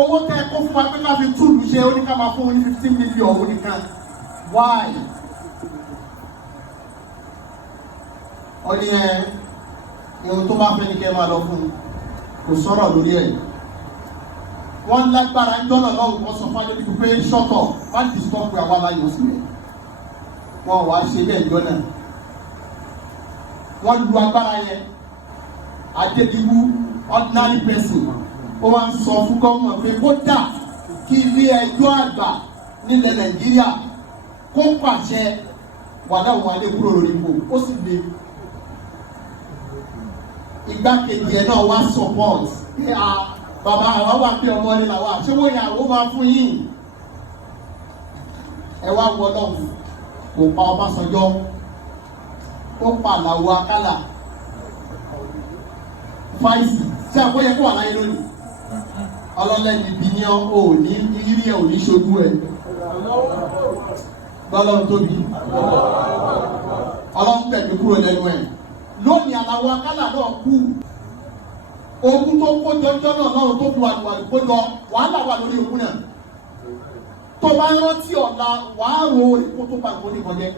owó tẹ́ kó fún wa pé ká fi túlù ṣe ó ní ká máa fún ní 15 million owó nìkan why? ó ní ohun tó bá fẹ́ ní kẹ́ máa lọ fún kò sọ̀rọ̀ lórí ẹ̀. Wọ́n lágbára ń dọ́nà náà wọ́n sọ fún alẹ́ pé ṣọ́tọ̀ má disturb pé àwa láyọ̀ sílẹ̀. Wọ́n wá ṣe ilé ìjọ náà. Wọ́n lu agbára yẹn. Adédìbú ordinary person ó máa ń sọ fún gómìnà pé kó dà kí ilé ẹjọ́ àgbà nílẹ̀ Nàìjíríà kó pàṣẹ wà láwọn adé kúrò lórí ipò ó sì lè. Igbákejì ẹ̀ náà wá support pé bàbá àwọn wà pé ọmọ ní làwọn àṣewó ìyàwó máa fún yín. Ẹ wá wọ lọ́hùn kò pa Ọbásanjọ́ ó pa Àlàó Akálà fáìsì tí àkóyẹ kó wà láyé lónìí. Ọlọ́lẹ́ni bí ní ò ní rírí ẹ̀ ò ní ṣojú ẹ̀. Lọ́lọ́run tóbi. Ọlọ́run tẹ̀mí kúrò lẹ́nu ẹ̀. Lónìí Àlàó Akálà náà kú. Ogun tó kó jọjọ́ náà lọ́run tó bu àlùwàlù kó lọ wàhálà wà lórí ogun náà. Tó bá rántí ọ̀la wàá ro èkó tó bá nǹkan nìkan jẹ́.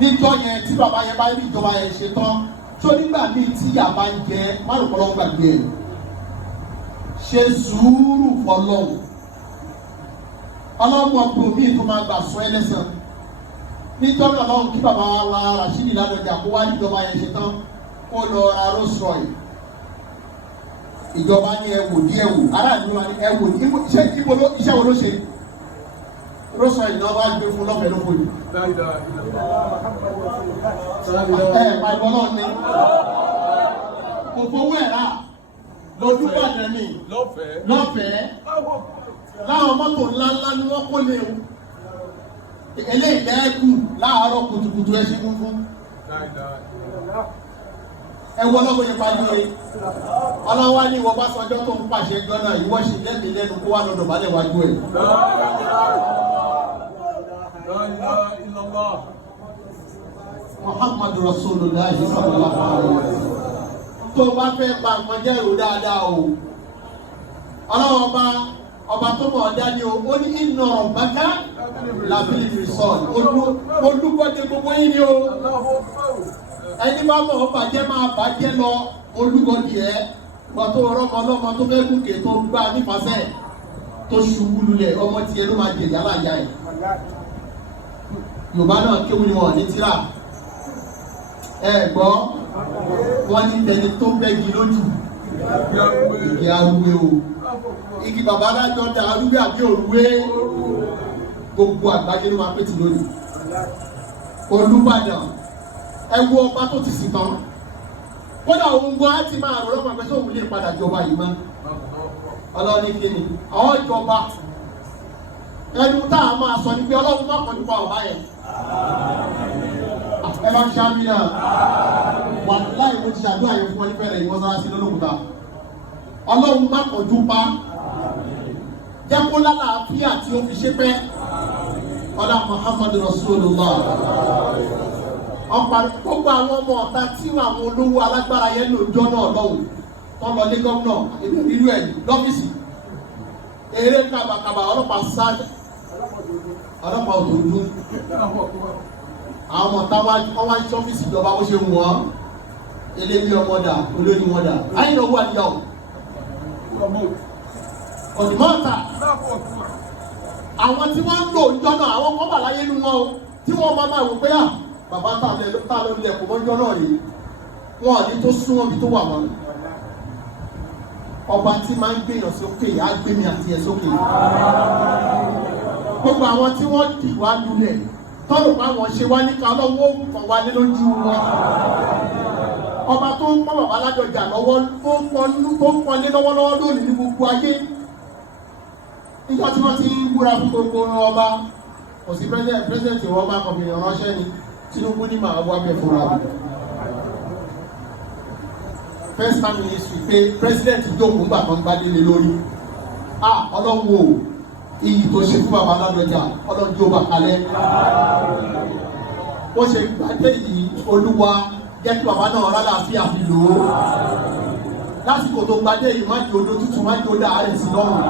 Níjọ́ yẹn tí bàbá yẹn bá rí ìjọba yẹn ṣe tán tó nígbà míì tí ìyà bá ń jẹ márùn-ún gbàgbé ẹ̀. Ṣe sùúrù fọlọ́hùn. Ọlọ́mọ ọkùnrin míì tó máa gbà sọ ẹlẹ́sàn. Nítorí Ọlọ́run kí bàbá wa Rashidi Ládọjà kó wá ìjọba yẹn ṣe tán kó lọ ra Rolls Royce. Ìjọba ní ẹwò ní ẹwò aráàlú wa ní ẹwò ní iṣẹ́ wo ló ṣe? Rolls Royce náà wá gbé fún lọ́fẹ̀ẹ́ ló kọjú. Pàìbọn náà ní. Kò fowó ẹ̀ rà lójú bàtẹ́ mi lọ́fẹ̀ẹ́. Láwọn mọ́tò ńláńlá ni wọ́n kó lé o. Eléyìí lẹ́ẹ̀kù láàárọ̀ kùtùkùtù ẹ ṣe fúnfún. Ẹ wọ lọ́wọ́ yẹn pa lóore. Ọlọ́wọ́ ní ìwọ Ọbásanjọ́ tó ń pàṣẹ gbọ́nà ìwọ ṣe lẹ́mìí lẹ́nu kó wá lọ́dọ̀ balẹ̀ wájú ẹ̀. Muhammadu Rasulullah sallallahu alaihi wasallam. Tó o bá fẹ́ pa nǹkan jẹ́ ìrò dáadáa o. Ọlọ́wọ́ ọba tó mọ̀ ọ̀dá ni o, ó ní iná ọ̀báká làbílì rìsọ̀ọ̀lù. Olúgbọ́dé gbogbo yín ni o. Ẹni bá mọ̀ ọ́ bàjẹ́ máa bàjẹ́ lọ olúgbọ́dé ẹ̀. Wọ́n tó rọ́mọ ọlọ́mọ tó fẹ́ gùnkè tó gbá nípasẹ̀ tó ṣubú lulẹ̀ ọmọ tiẹ̀ ló máa jẹ yálà ìyá ẹ̀. Yorùbá náà kéwù ni wọn ní tírà. Ẹ gbọ́ wọ́n ní tẹni tó bẹ́gi lójú. Ìgbé arúgbé o. Igi bàbá adájọ́ dá arúgbé àbí òrùwé. Gbogbo àgbáyé ló máa pètì lónìí. Olúbàdàn ẹ wo ọba tó ti sì tán. Kódà òun gan á ti máa rọ̀ lọ́pàá pé sóhun lè padà jọba yìí mọ́. Ọlọ́run kí ni àwọn ìjọba ẹnu tá a máa sọ ní pé Ọlọ́run má kọjú pa ọba yẹn. Ẹ bá ń ṣe àmì náà wà láì mo ti ṣàdúrà yẹn fún ọ níbẹ̀rẹ̀ yìí wọ́n sára sí lọ́lọ́kùtà. Ọlọ́run má kọjú pa jẹ́ kó lálàáfíà tí ó fi ṣe pẹ́. Ọlá Muhammadu Rasulullah. Ọ̀pá gbogbo àwọn ọmọ ọ̀tá tí àwọn olówó alágbára yẹn lò jọ́ náà lọ́wọ́ tó lọ lé gómìnà ìlú ẹ̀ lọ́fíìsì. Eré kàbàkàbà ọlọ́pàá sáájú ọlọ́pàá òdòdó. Àwọn ọ̀tá wọ́n wá ń ṣọ́fíìsì ìjọba bó ṣe wù wọ́n. Eléyìí ọmọdà olórí wọn dà. Ayé lọ wà níyàwó. Ọ̀dùmọ́ta. Àwọn tí wọ́n ń lò ìjọ náà àwọn kan wà láyé nínú wọn o. Tí wọ́n máa wò pé bàbá tá ló lẹ̀ kò mọ́jọ́ náà rí. Wọ́n ní tó sún wọn bí tó wà wọn. Ọba tí máa ń gbèyàn sókè á gbé mi àti ẹ̀ sókè. Gbogbo àwọn tí wọ́n dì wá lulẹ̀ tọ́lù pa àwọn ṣe wá níka ọlọ́wọ́ kan wá lé lójú wọn. Ọba tó ń pọ́ bàbá Ládọjà lọ́wọ́ tó ń pọ́n lé lọ́wọ́lọ́wọ́ lónìí ní gbogbo ayé. Nígbà tí wọ́n ti ń búra fún gbogbo ọba kò sí pírẹ́sẹ̀ntì wọn bá kọ̀mìnà ránṣẹ́ ni Tinubu ní màá wá bẹ̀ fúnra mi. First time ministry pé president jókòó ńgbà kan bá délé lórí. Ọlọ́run o iyì tó ṣe fún bàbá Ládọjà Ọlọ́run jó bà kalẹ̀. bó ṣe gbàdé yìí Olúwa jẹ́ kí bàbá náà rárá fi àfihàn ó lásìkò tó gbàdé yìí má di odò tútù má di odò àárẹ̀ sí lọ́rùn